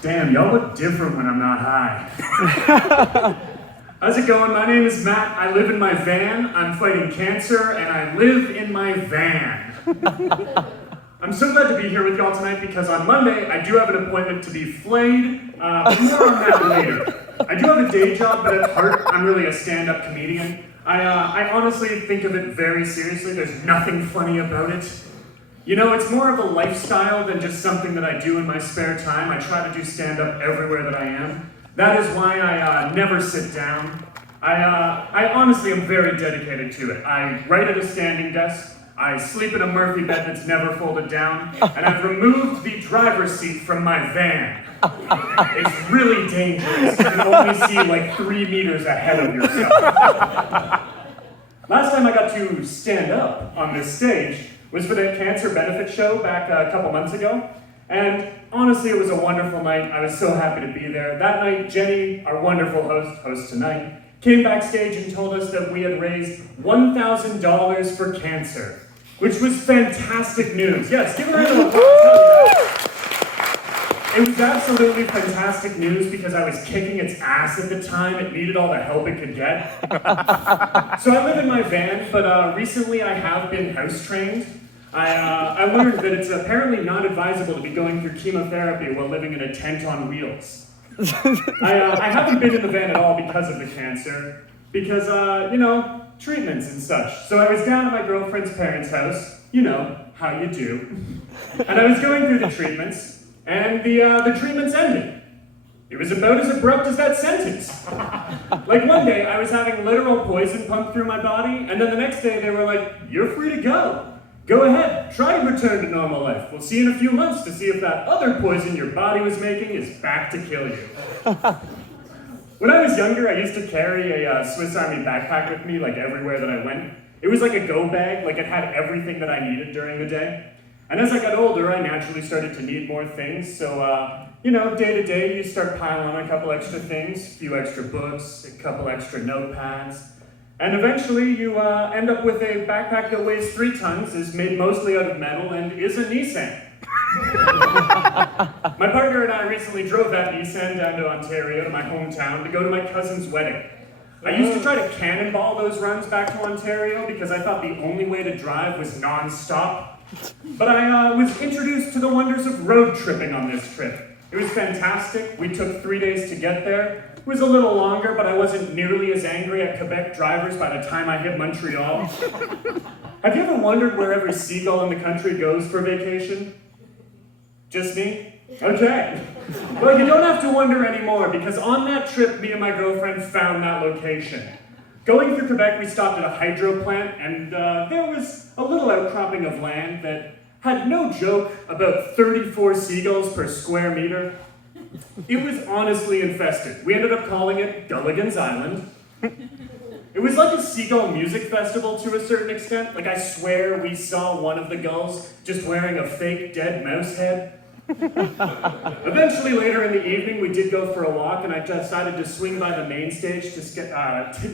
Damn, y'all look different when I'm not high. How's it going? My name is Matt. I live in my van. I'm fighting cancer, and I live in my van. I'm so glad to be here with y'all tonight because on Monday, I do have an appointment to be flayed. More on that later. I do have a day job, but at heart, I'm really a stand-up comedian. I honestly think of it very seriously. There's nothing funny about it. You know, it's more of a lifestyle than just something that I do in my spare time. I try to do stand-up everywhere that I am. That is why I never sit down. I honestly am very dedicated to it. I write at a standing desk. I sleep in a Murphy bed that's never folded down. And I've removed the driver's seat from my van. It's really dangerous. You can only see like 3 meters ahead of yourself. Last time I got to stand up on this stage was for the cancer benefit show back a couple months ago. And honestly, it was a wonderful night. I was so happy to be there. That night, Jenny, our wonderful host tonight, came backstage and told us that we had raised $1,000 for cancer, which was fantastic news. Yes, give her a round of applause. It was absolutely fantastic news because I was kicking its ass at the time. It needed all the help it could get. So I live in my van, but recently I have been house trained. I learned that it's apparently not advisable to be going through chemotherapy while living in a tent on wheels. I haven't been in the van at all because of the cancer, because, treatments and such. So I was down at my girlfriend's parents' house, you know, how you do. And I was going through the treatments, and the treatments ended. It was about as abrupt as that sentence. Like one day, I was having literal poison pumped through my body, and then the next day they were like, "You're free to go. Go ahead, try and return to normal life. We'll see you in a few months to see if that other poison your body was making is back to kill you." When I was younger, I used to carry a Swiss Army backpack with me, like everywhere that I went. It was like a go bag, like it had everything that I needed during the day. And as I got older, I naturally started to need more things. So, day to day, you start piling on a couple extra things, a few extra books, a couple extra notepads. And eventually you end up with a backpack that weighs 3 tons, is made mostly out of metal, and is a Nissan. My partner and I recently drove that Nissan down to Ontario, to my hometown, to go to my cousin's wedding. I used to try to cannonball those runs back to Ontario because I thought the only way to drive was non-stop. But I was introduced to the wonders of road tripping on this trip. It was fantastic. We took 3 days to get there. It was a little longer, but I wasn't nearly as angry at Quebec drivers by the time I hit Montreal. Have you ever wondered where every seagull in the country goes for vacation? Just me? Okay. Well, you don't have to wonder anymore, because on that trip, me and my girlfriend found that location. Going through Quebec, we stopped at a hydro plant, and there was a little outcropping of land that had, no joke, about 34 seagulls per square meter. It was honestly infested. We ended up calling it Gulligan's Island. It was like a seagull music festival to a certain extent. Like, I swear we saw one of the gulls just wearing a fake dead mouse head. Eventually, later in the evening, we did go for a walk, and I decided to swing by the main stage to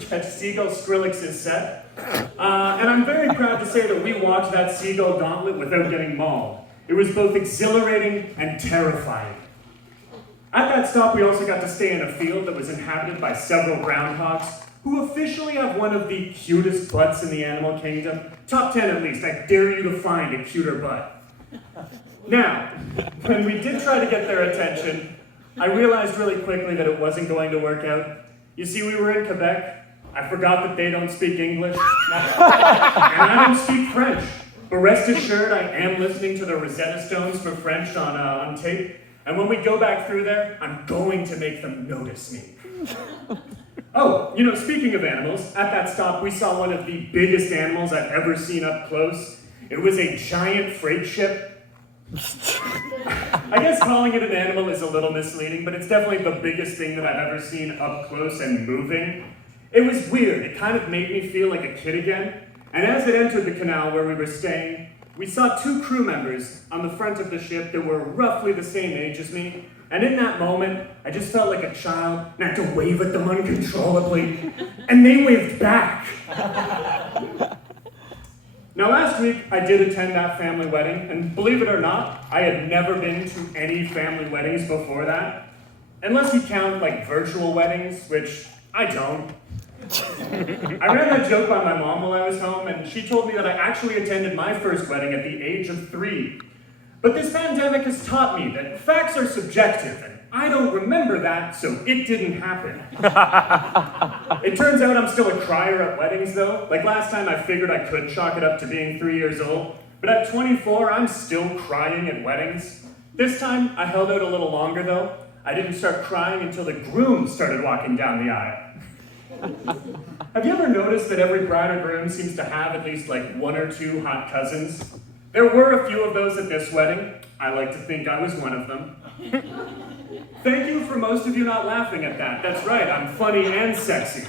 catch Seagull Skrillex's set. And I'm very proud to say that we walked that seagull gauntlet without getting mauled. It was both exhilarating and terrifying. At that stop, we also got to stay in a field that was inhabited by several groundhogs, who officially have one of the cutest butts in the animal kingdom. Top 10 at least. I dare you to find a cuter butt. Now, when we did try to get their attention, I realized really quickly that it wasn't going to work out. You see, we were in Quebec. I forgot that they don't speak English, and I don't speak French. But rest assured, I am listening to the Rosetta Stones for French on tape. And when we go back through there, I'm going to make them notice me. Oh, speaking of animals, at that stop we saw one of the biggest animals I've ever seen up close. It was a giant freight ship. I guess calling it an animal is a little misleading, but it's definitely the biggest thing that I've ever seen up close and moving. It was weird. It kind of made me feel like a kid again. And as it entered the canal where we were staying, we saw 2 crew members on the front of the ship that were roughly the same age as me. And in that moment, I just felt like a child and had to wave at them uncontrollably. And they waved back. Now last week, I did attend that family wedding, and believe it or not, I had never been to any family weddings before that. Unless you count, like, virtual weddings, which I don't. I ran that joke by my mom while I was home, and she told me that I actually attended my first wedding at the age of 3. But this pandemic has taught me that facts are subjective, and I don't remember that, so it didn't happen. It turns out I'm still a crier at weddings, though. Like last time, I figured I could chalk it up to being 3 years old, but at 24, I'm still crying at weddings. This time, I held out a little longer, though. I didn't start crying until the groom started walking down the aisle. Have you ever noticed that every bride or groom seems to have at least like 1 or 2 hot cousins? There were a few of those at this wedding. I like to think I was one of them. Thank you for most of you not laughing at that. That's right, I'm funny and sexy.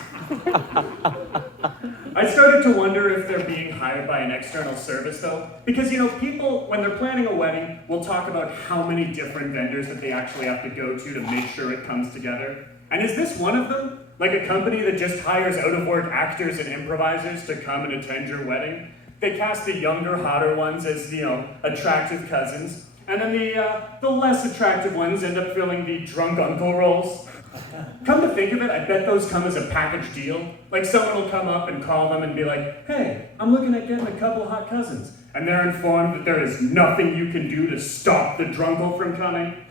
I started to wonder if they're being hired by an external service though. Because people, when they're planning a wedding, will talk about how many different vendors that they actually have to go to make sure it comes together. And is this one of them? Like a company that just hires out-of-work actors and improvisers to come and attend your wedding? They cast the younger, hotter ones as, attractive cousins. And then the less attractive ones end up filling the drunk uncle roles. Come to think of it, I bet those come as a package deal. Like someone will come up and call them and be like, hey, I'm looking at getting a couple hot cousins. And they're informed that there is nothing you can do to stop the drunkle from coming.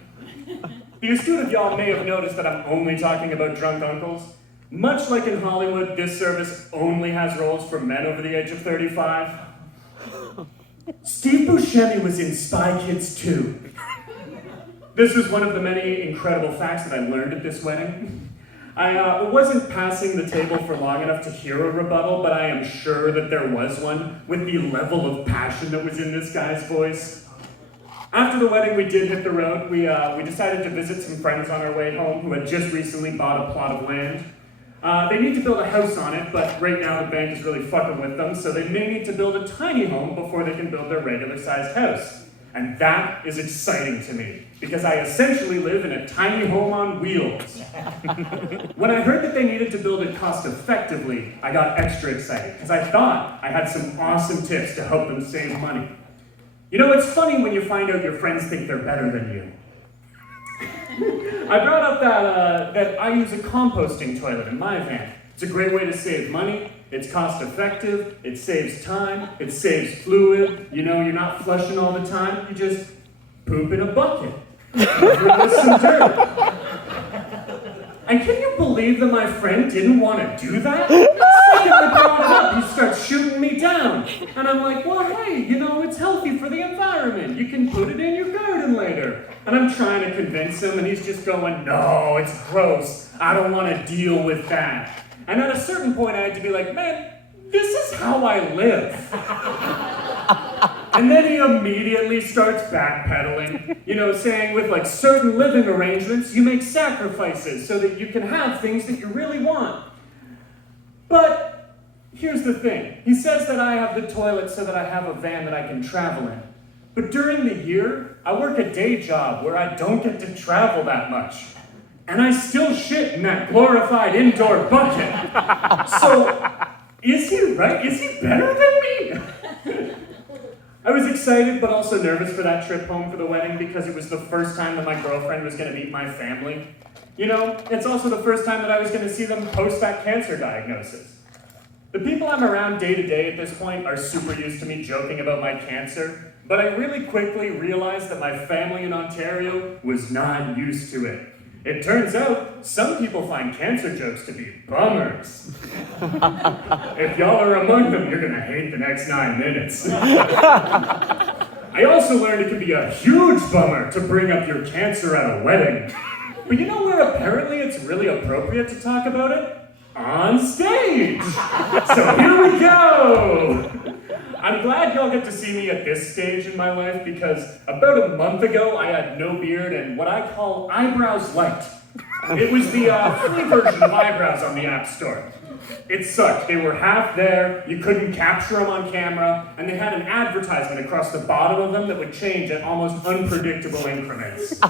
The astute of y'all may have noticed that I'm only talking about drunk uncles. Much like in Hollywood, this service only has roles for men over the age of 35. Steve Buscemi was in Spy Kids 2. This was one of the many incredible facts that I learned at this wedding. I wasn't passing the table for long enough to hear a rebuttal, but I am sure that there was one with the level of passion that was in this guy's voice. After the wedding, we did hit the road. We decided to visit some friends on our way home who had just recently bought a plot of land. They need to build a house on it, but right now the bank is really fucking with them, so they may need to build a tiny home before they can build their regular-sized house. And that is exciting to me, because I essentially live in a tiny home on wheels. When I heard that they needed to build it cost-effectively, I got extra excited, because I thought I had some awesome tips to help them save money. It's funny when you find out your friends think they're better than you. I brought up that I use a composting toilet in my van. It's a great way to save money, it's cost effective, it saves time, it saves fluid, you're not flushing all the time, you just poop in a bucket. With some dirt. And can you believe that my friend didn't want to do that? The second I brought it up, he starts shooting me down. And I'm like, well, hey, it's healthy for the environment. You can put it in your garden later. And I'm trying to convince him, and he's just going, no, it's gross. I don't want to deal with that. And at a certain point, I had to be like, man, this is how I live. And then he immediately starts backpedaling, saying with certain living arrangements, you make sacrifices so that you can have things that you really want. But here's the thing. He says that I have the toilet so that I have a van that I can travel in. But during the year, I work a day job where I don't get to travel that much. And I still shit in that glorified indoor bucket. So, is he right? Is he better than me? I was excited but also nervous for that trip home for the wedding because it was the first time that my girlfriend was going to meet my family. It's also the first time that I was going to see them post that cancer diagnosis. The people I'm around day to day at this point are super used to me joking about my cancer, but I really quickly realized that my family in Ontario was not used to it. It turns out, some people find cancer jokes to be bummers. If y'all are among them, you're gonna hate the next 9 minutes. I also learned it can be a huge bummer to bring up your cancer at a wedding. But you know where apparently it's really appropriate to talk about it? On stage! So here we go! I'm glad y'all get to see me at this stage in my life because about a month ago I had no beard and what I call eyebrows light. It was the free version of eyebrows on the App Store. It sucked. They were half there, you couldn't capture them on camera, and they had an advertisement across the bottom of them that would change at almost unpredictable increments.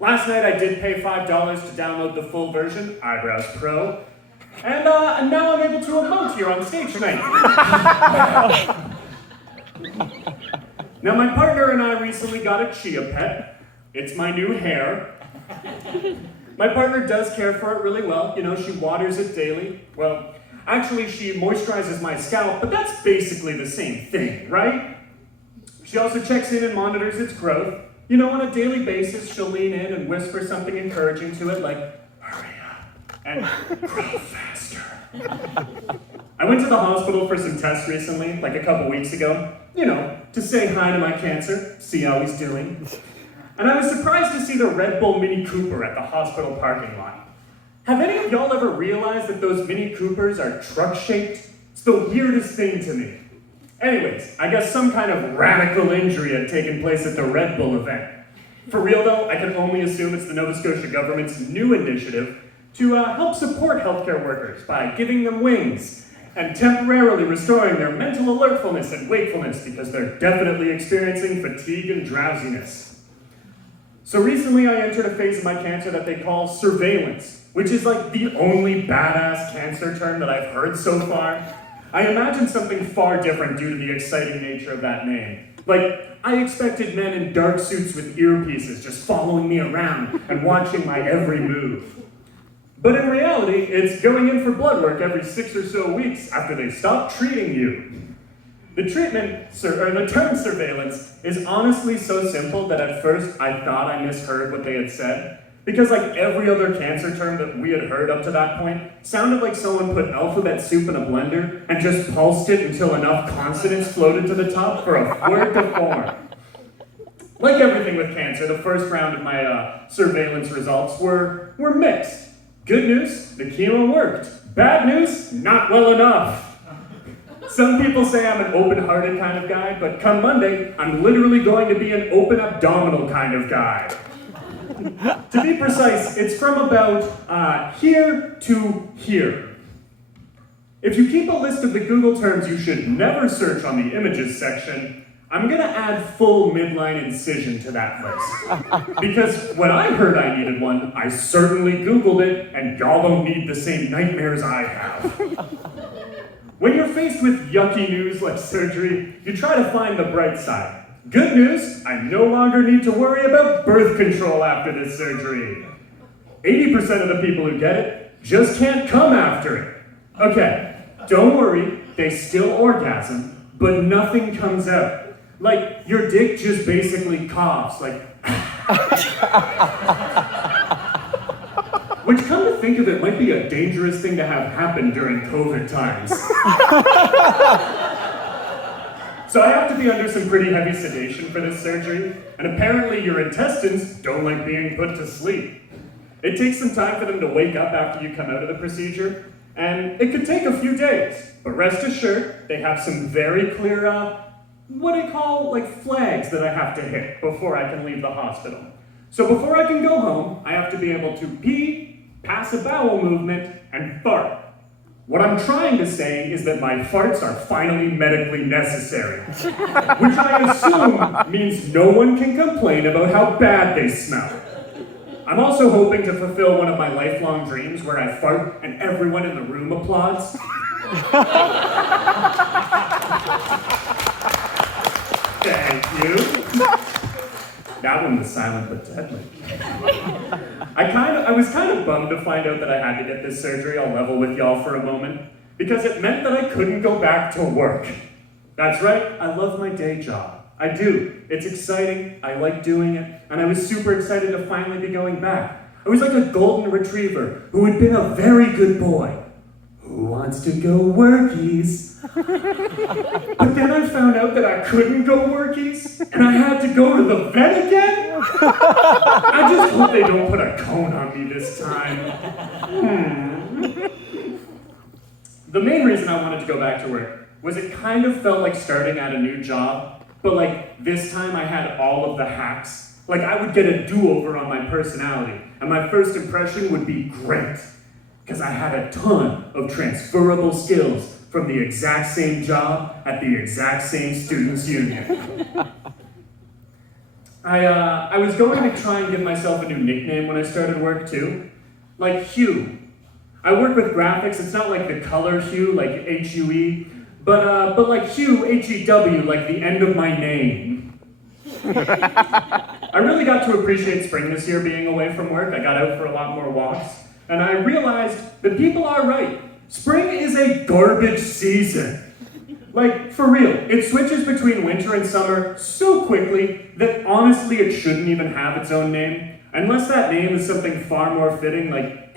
Last night I did pay $5 to download the full version, Eyebrows Pro, and now I'm able to emote here on stage tonight. Now, my partner and I recently got a chia pet. It's my new hair. My partner does care for it really well. You know, she waters it daily. Well, actually, she moisturizes my scalp, but that's basically the same thing, right? She also checks in and monitors its growth. You know, on a daily basis, she'll lean in and whisper something encouraging to it, like, hurry up and grow faster. I went to the hospital for some tests recently, like a couple weeks ago, you know, to say hi to my cancer, see how he's doing. And I was surprised to see the Red Bull Mini Cooper at the hospital parking lot. Have any of y'all ever realized that those Mini Coopers are truck-shaped? It's the weirdest thing to me. Anyways, I guess some kind of radical injury had taken place at the Red Bull event. For real though, I can only assume it's the Nova Scotia government's new initiative to help support healthcare workers by giving them wings and temporarily restoring their mental alertfulness and wakefulness because they're definitely experiencing fatigue and drowsiness. So recently I entered a phase of my cancer that they call surveillance, which is like the only badass cancer term that I've heard so far. I imagined something far different due to the exciting nature of that name. Like, I expected men in dark suits with earpieces just following me around and watching my every move. But in reality, it's going in for blood work every 6 or so weeks after they stop treating you. The term surveillance is honestly so simple that at first I thought I misheard what they had said. Because like every other cancer term that we had heard up to that point sounded like someone put alphabet soup in a blender and just pulsed it until enough consonants floated to the top for a word to form. Like everything with cancer, the first round of my surveillance results were mixed. Good news, the chemo worked. Bad news, not well enough. Some people say I'm an open-hearted kind of guy, but come Monday, I'm literally going to be an open abdominal kind of guy. To be precise, it's from about here to here. If you keep a list of the Google terms you should never search on the images section, I'm gonna add full midline incision to that list. Because when I heard I needed one, I certainly Googled it, and y'all don't need the same nightmares I have. When you're faced with yucky news like surgery, you try to find the bright side. Good news, I no longer need to worry about birth control after this surgery. 80% of the people who get it just can't come after it. Okay, don't worry, they still orgasm, but nothing comes out. Like, your dick just basically coughs, like... Which, come to think of it, might be a dangerous thing to have happen during COVID times. So I have to be under some pretty heavy sedation for this surgery, and apparently your intestines don't like being put to sleep. It takes some time for them to wake up after you come out of the procedure, and it could take a few days, but rest assured, they have some very clear, what I call, like, flags that I have to hit before I can leave the hospital. So before I can go home, I have to be able to pee, pass a bowel movement, and fart. What I'm trying to say is that my farts are finally medically necessary, which I assume means no one can complain about how bad they smell. I'm also hoping to fulfill one of my lifelong dreams where I fart and everyone in the room applauds. Thank you. That one was silent but deadly. I was kind of bummed to find out that I had to get this surgery. I'll level with y'all for a moment, because it meant that I couldn't go back to work. That's right, I love my day job. I do. It's exciting, I like doing it, and I was super excited to finally be going back. I was like a golden retriever who had been a very good boy. Who wants to go workies? But then I found out that I couldn't go workies, and I had to go to the vet again? I just hope they don't put a cone on me this time. The main reason I wanted to go back to work was it kind of felt like starting at a new job, but like this time I had all of the hacks. Like I would get a do-over on my personality, and my first impression would be great. Because I had a ton of transferable skills from the exact same job at the exact same students' union. I was going to try and give myself a new nickname when I started work too, like Hue. I work with graphics, it's not like the color hue, like H-U-E, But like Hugh, H-E-W, like the end of my name. I really got to appreciate spring this year being away from work. I got out for a lot more walks, and I realized that people are right. Spring is a garbage season. Like, for real, it switches between winter and summer so quickly that honestly it shouldn't even have its own name, unless that name is something far more fitting, like,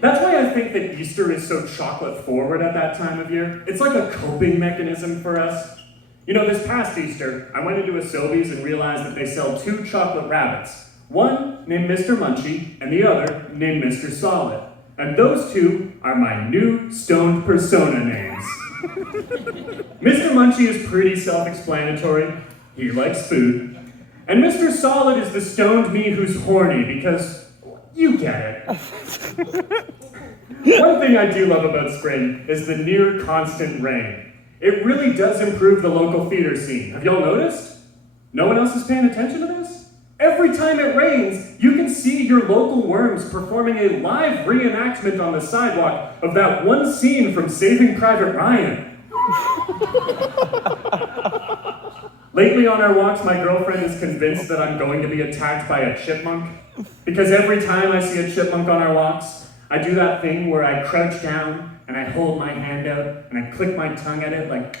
That's why I think that Easter is so chocolate forward at that time of year. It's like a coping mechanism for us. You know, this past Easter, I went into a Sobeys and realized that they sell 2 chocolate rabbits. One named Mr. Munchie, and the other named Mr. Solid. And those 2 are my new stoned persona names. Mr. Munchie is pretty self-explanatory. He likes food. And Mr. Solid is the stoned me who's horny because you get it. One thing I do love about spring is the near constant rain. It really does improve the local theater scene. Have y'all noticed? No one else is paying attention to this? Every time it rains, you can see your local worms performing a live reenactment on the sidewalk of that one scene from Saving Private Ryan. Lately on our walks, my girlfriend is convinced that I'm going to be attacked by a chipmunk. Because every time I see a chipmunk on our walks, I do that thing where I crouch down and I hold my hand out and I click my tongue at it like,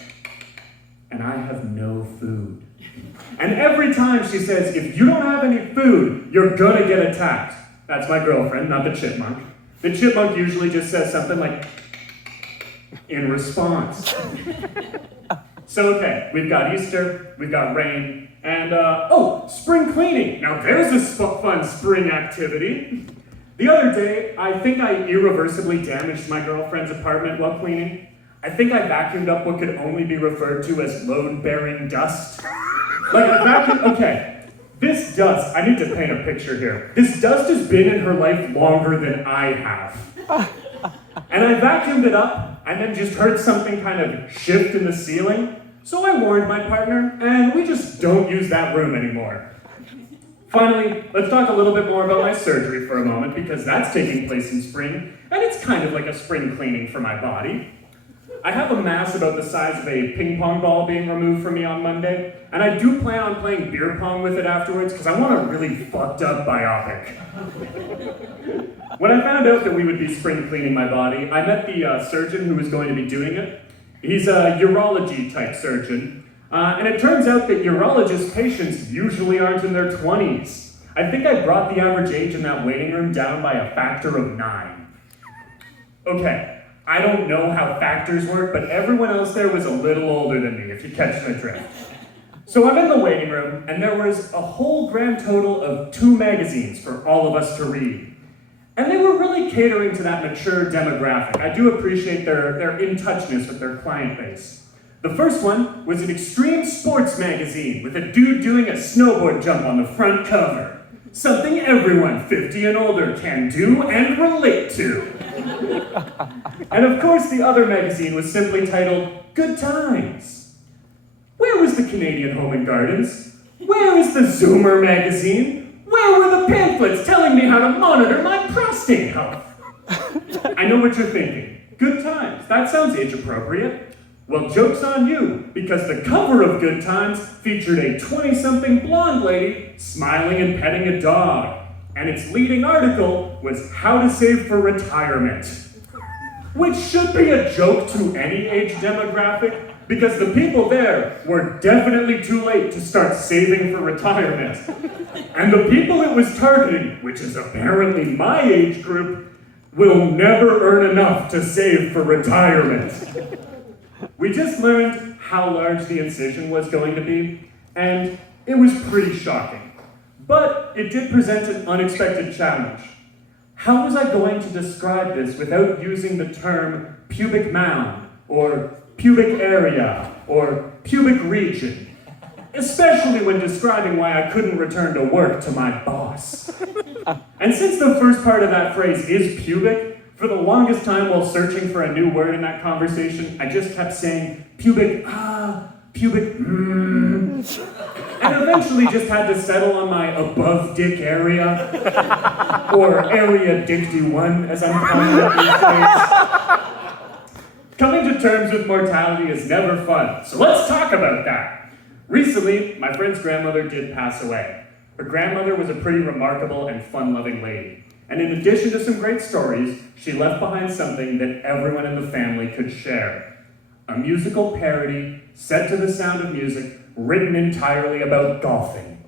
and I have no food. And every time she says, if you don't have any food, you're gonna get attacked. That's my girlfriend, not the chipmunk. The chipmunk usually just says something like, in response. So okay, we've got Easter, we've got rain, and spring cleaning. Now there's a fun spring activity. The other day, I think I irreversibly damaged my girlfriend's apartment while cleaning. I think I vacuumed up what could only be referred to as load-bearing dust. Okay, this dust, I need to paint a picture here. This dust has been in her life longer than I have. And I vacuumed it up, and then just heard something kind of shift in the ceiling. So I warned my partner, and we just don't use that room anymore. Finally, let's talk a little bit more about my surgery for a moment, because that's taking place in spring, and it's kind of like a spring cleaning for my body. I have a mass about the size of a ping pong ball being removed from me on Monday, and I do plan on playing beer pong with it afterwards, because I want a really fucked up biopic. When I found out that we would be spring cleaning my body, I met the surgeon who was going to be doing it. He's a urology type surgeon, and it turns out that urologist patients usually aren't in their 20s. I think I brought the average age in that waiting room down by a factor of 9. Okay, I don't know how factors work, but everyone else there was a little older than me, if you catch my drift. So I'm in the waiting room, and there was a whole grand total of 2 magazines for all of us to read. And they were really catering to that mature demographic. I do appreciate their in-touchness with their client base. The first one was an extreme sports magazine with a dude doing a snowboard jump on the front cover. Something everyone 50 and older can do and relate to. And of course the other magazine was simply titled, Good Times. Where was the Canadian Home and Gardens? Where is the Zoomer magazine? Where were the pamphlets telling me how to monitor my prostate health? I know what you're thinking. Good Times, that sounds age-appropriate. Well, joke's on you, because the cover of Good Times featured a 20-something blonde lady smiling and petting a dog. And its leading article was How to Save for Retirement. Which should be a joke to any age demographic, because the people there were definitely too late to start saving for retirement. And the people it was targeting, which is apparently my age group, will never earn enough to save for retirement. We just learned how large the incision was going to be, and it was pretty shocking. But it did present an unexpected challenge. How was I going to describe this without using the term pubic mound, or pubic area, or pubic region? Especially when describing why I couldn't return to work to my boss. And since the first part of that phrase is pubic, for the longest time while searching for a new word in that conversation, I just kept saying pubic, pubic, and eventually just had to settle on my above dick area, or area dick-D1, as I'm calling it these days. Coming to terms with mortality is never fun, so let's talk about that. Recently, my friend's grandmother did pass away. Her grandmother was a pretty remarkable and fun-loving lady. And in addition to some great stories, she left behind something that everyone in the family could share. A musical parody set to the sound of music, written entirely about golfing.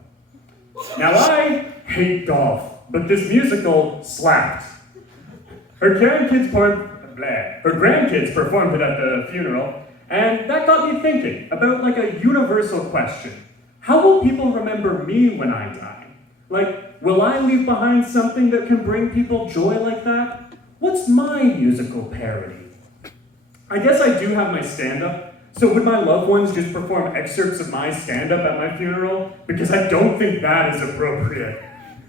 Now I hate golf, but this musical slapped. Her grandkids performed it at the funeral, and that got me thinking about like a universal question. How will people remember me when I die? Like, will I leave behind something that can bring people joy like that? What's my musical parody? I guess I do have my stand-up, so would my loved ones just perform excerpts of my stand-up at my funeral? Because I don't think that is appropriate.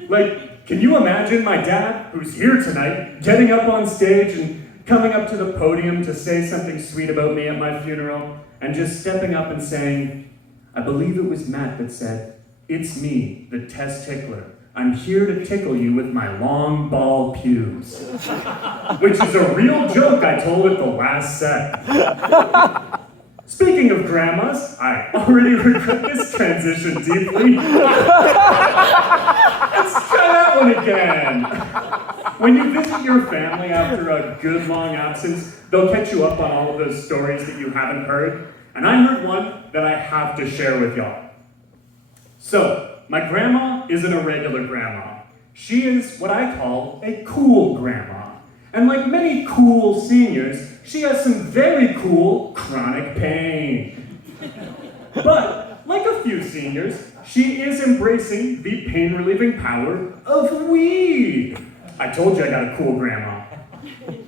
Like, can you imagine my dad, who's here tonight, getting up on stage and coming up to the podium to say something sweet about me at my funeral, and just stepping up and saying, I believe it was Matt that said, "It's me, the test tickler. I'm here to tickle you with my long bald pubes." Which is a real joke I told at the last set. Speaking of grandmas, I already regret this transition deeply. Let's try that one again. When you visit your family after a good long absence, they'll catch you up on all of those stories that you haven't heard. And I heard one that I have to share with y'all. So, my grandma isn't a regular grandma. She is what I call a cool grandma. And like many cool seniors, she has some very cool chronic pain. But, like a few seniors, she is embracing the pain-relieving power of weed. I told you I got a cool grandma.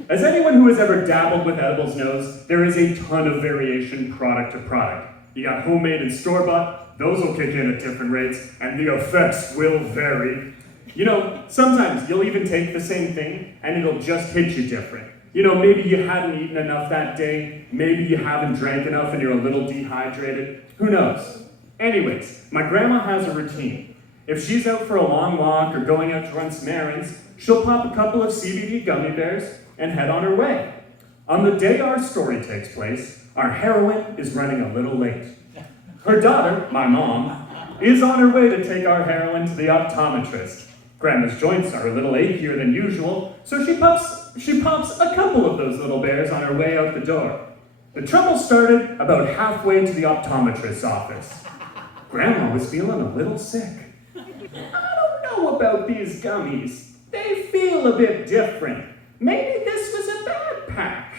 As anyone who has ever dabbled with edibles knows, there is a ton of variation product to product. You got homemade and store-bought, those will kick in at different rates, and the effects will vary. You know, sometimes you'll even take the same thing, and it'll just hit you different. You know, maybe you hadn't eaten enough that day, maybe you haven't drank enough and you're a little dehydrated, who knows? Anyways, my grandma has a routine. If she's out for a long walk or going out to run some errands, she'll pop a couple of CBD gummy bears and head on her way. On the day our story takes place, our heroine is running a little late. Her daughter, my mom, is on her way to take our heroine to the optometrist. Grandma's joints are a little achier than usual, so she pops a couple of those little bears on her way out the door. The trouble started about halfway to the optometrist's office. Grandma was feeling a little sick. I don't know about these gummies. They feel a bit different. Maybe this was a bad pack.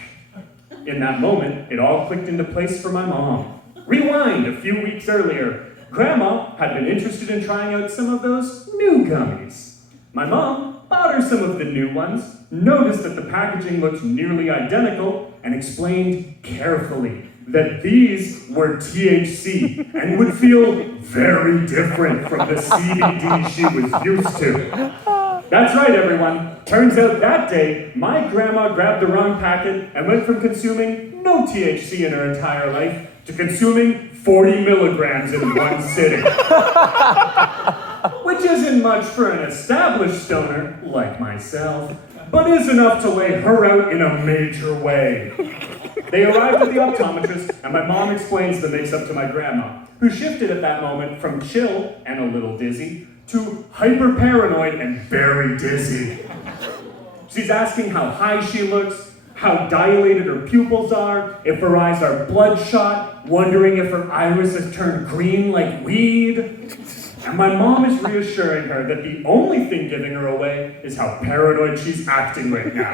In that moment, it all clicked into place for my mom. Rewind a few weeks earlier. Grandma had been interested in trying out some of those new gummies. My mom bought her some of the new ones, noticed that the packaging looked nearly identical, and explained carefully that these were THC and would feel very different from the CBD she was used to. That's right, everyone. Turns out that day, my grandma grabbed the wrong packet and went from consuming no THC in her entire life to consuming 40 milligrams in one sitting. Which isn't much for an established stoner like myself, but is enough to lay her out in a major way. They arrived at the optometrist, and my mom explains the mix-up to my grandma, who shifted at that moment from chill and a little dizzy to hyper-paranoid and very dizzy. She's asking how high she looks, how dilated her pupils are, if her eyes are bloodshot, wondering if her iris has turned green like weed. And my mom is reassuring her that the only thing giving her away is how paranoid she's acting right now.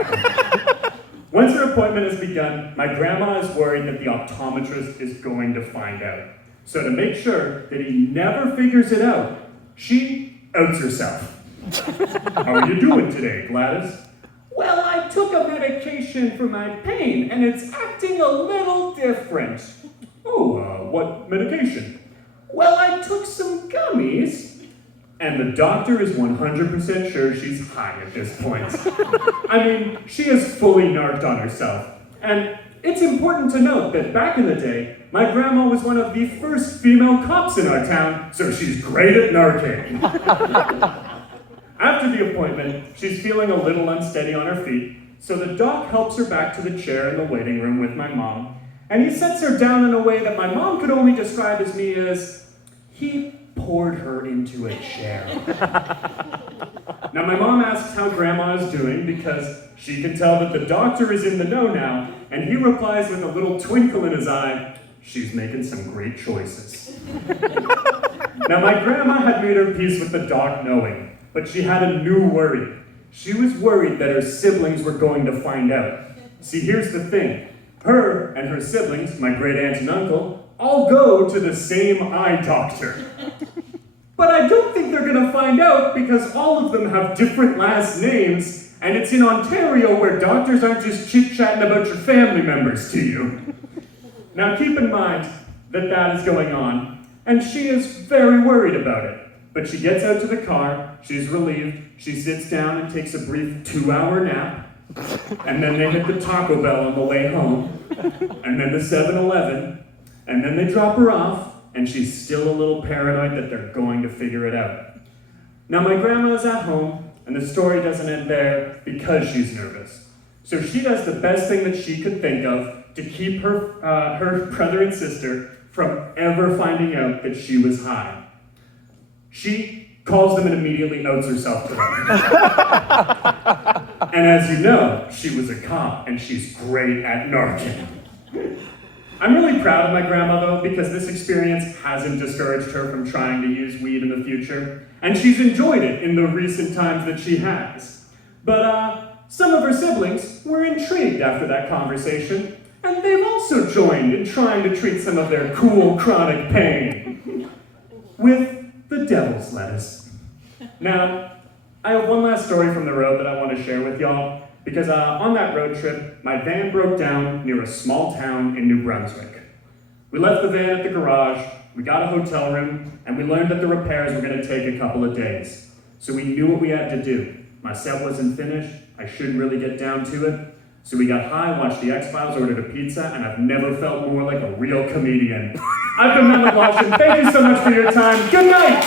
Once her appointment has begun, my grandma is worried that the optometrist is going to find out. So to make sure that he never figures it out, she outs herself. How are you doing today, Gladys? Well, I took a medication for my pain, and it's acting a little different. Oh, what medication? Well, I took some gummies. And the doctor is 100% sure she's high at this point. I mean, she is fully narked on herself. And it's important to note that back in the day, my grandma was one of the first female cops in our town, so she's great at narking. After the appointment, she's feeling a little unsteady on her feet, So the doc helps her back to the chair in the waiting room with my mom, and he sets her down in a way that my mom could only describe as me as, he poured her into a chair. Now my mom asks how Grandma is doing because she can tell that the doctor is in the know now, and he replies with a little twinkle in his eye, she's making some great choices. Now my grandma had made her peace with the doc knowing, but she had a new worry. She was worried that her siblings were going to find out. See, here's the thing. Her and her siblings, my great aunt and uncle, all go to the same eye doctor. But I don't think they're gonna find out because all of them have different last names, and it's in Ontario where doctors aren't just chit-chatting about your family members to you. Now keep in mind that that is going on, and she is very worried about it. But she gets out to the car, she's relieved, she sits down and takes a brief 2-hour nap, and then they hit the Taco Bell on the way home, and then the 7-Eleven, and then they drop her off, and she's still a little paranoid that they're going to figure it out. Now my grandma is at home, and the story doesn't end there because she's nervous. So she does the best thing that she could think of to keep her brother and sister from ever finding out that she was high. She calls them and immediately outs herself to them. And as you know, she was a cop, and she's great at narking. I'm really proud of my grandma, though, because this experience hasn't discouraged her from trying to use weed in the future, and she's enjoyed it in the recent times that she has. But some of her siblings were intrigued after that conversation, and they've also joined in trying to treat some of their cool chronic pain with the devil's lettuce. Now, I have one last story from the road that I want to share with y'all, because on that road trip, my van broke down near a small town in New Brunswick. We left the van at the garage, we got a hotel room, and we learned that the repairs were going to take a couple of days. So we knew what we had to do. My set wasn't finished, I shouldn't really get down to it. So we got high, watched the X-Files, ordered a pizza, and I've never felt more like a real comedian. I've been McGlashan. Thank you so much for your time. Good night!